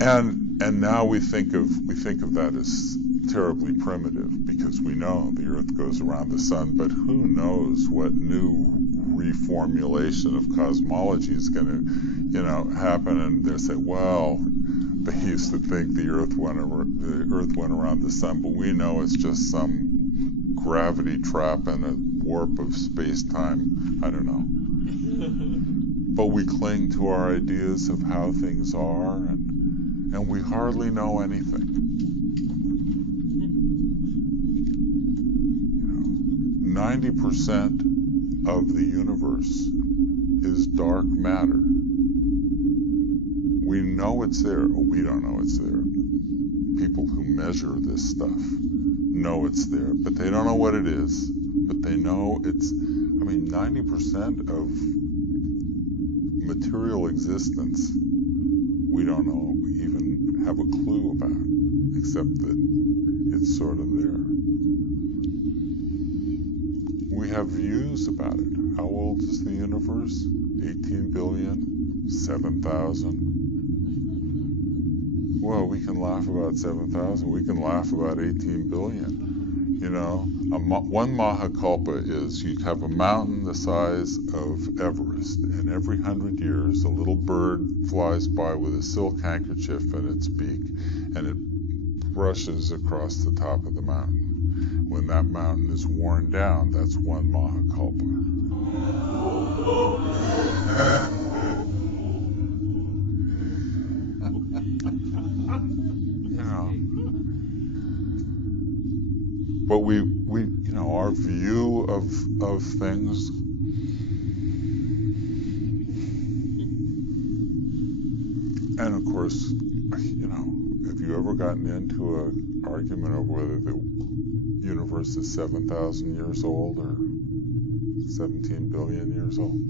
And now we think of that as terribly primitive because we know the Earth goes around the sun, but who knows what new reformulation of cosmology is going to, happen, and they say, well, they used to think the Earth went around the sun, but we know it's just some gravity trap and a warp of space-time. I don't know. But we cling to our ideas of how things are, and we hardly know anything. 90% of the universe is dark matter. We know it's there. Well, we don't know it's there. People who measure this stuff know it's there, but they don't know what it is. But they know 90% of material existence we don't know, we even have a clue about, except that it's sort of there. We have views about it. How old is the universe? 18 billion? 7,000? Well, we can laugh about 7,000. We can laugh about 18 billion. One Mahakalpa is you have a mountain the size of Everest, and every 100 years a little bird flies by with a silk handkerchief in its beak, and it brushes across the top of the mountain. When that mountain is worn down, that's one Mahakalpa. But we our view of things, and of course, have you ever gotten into an argument over whether the universe is 7,000 years old or 17 billion years old?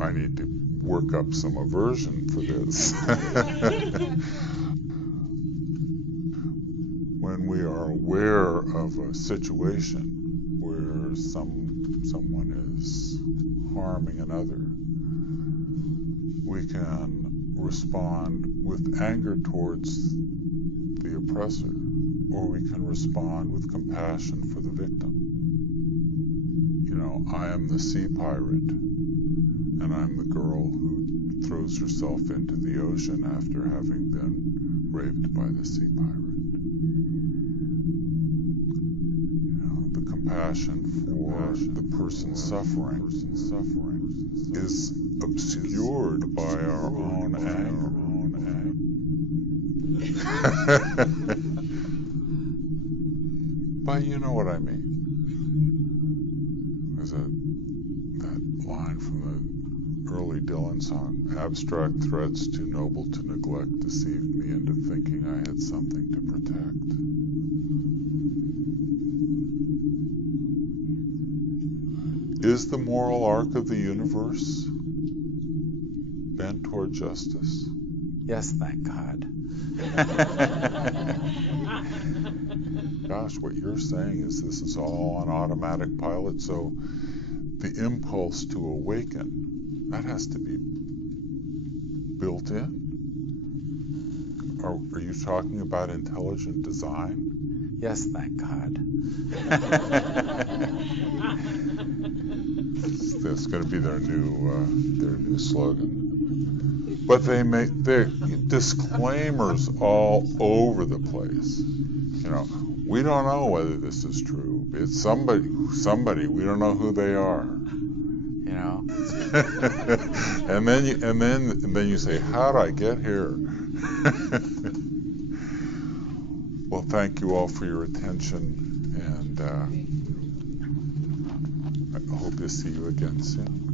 I need to work up some aversion for this. When we are aware of a situation where someone is harming another, we can respond with anger towards the oppressor, or we can respond with compassion for the victim. I am the sea pirate, and I'm the girl who throws herself into the ocean after having been raped by the sea pirate. The compassion for the person suffering is obscured by our own anger. But you know what I mean. There's that line from the early Dylan song, abstract threats too noble to neglect deceived me into thinking I had something to protect. Is the moral arc of the universe bent toward justice? Yes, thank God. Gosh, what you're saying is this is all on automatic pilot, so the impulse to awaken, that has to be built in. Are you talking about intelligent design? Yes, thank God. That's going to be their new slogan. But they make their disclaimers all over the place. We don't know whether this is true. It's somebody, we don't know who they are. and then you say, how'd I get here? Well, thank you all for your attention, and I hope to see you again soon.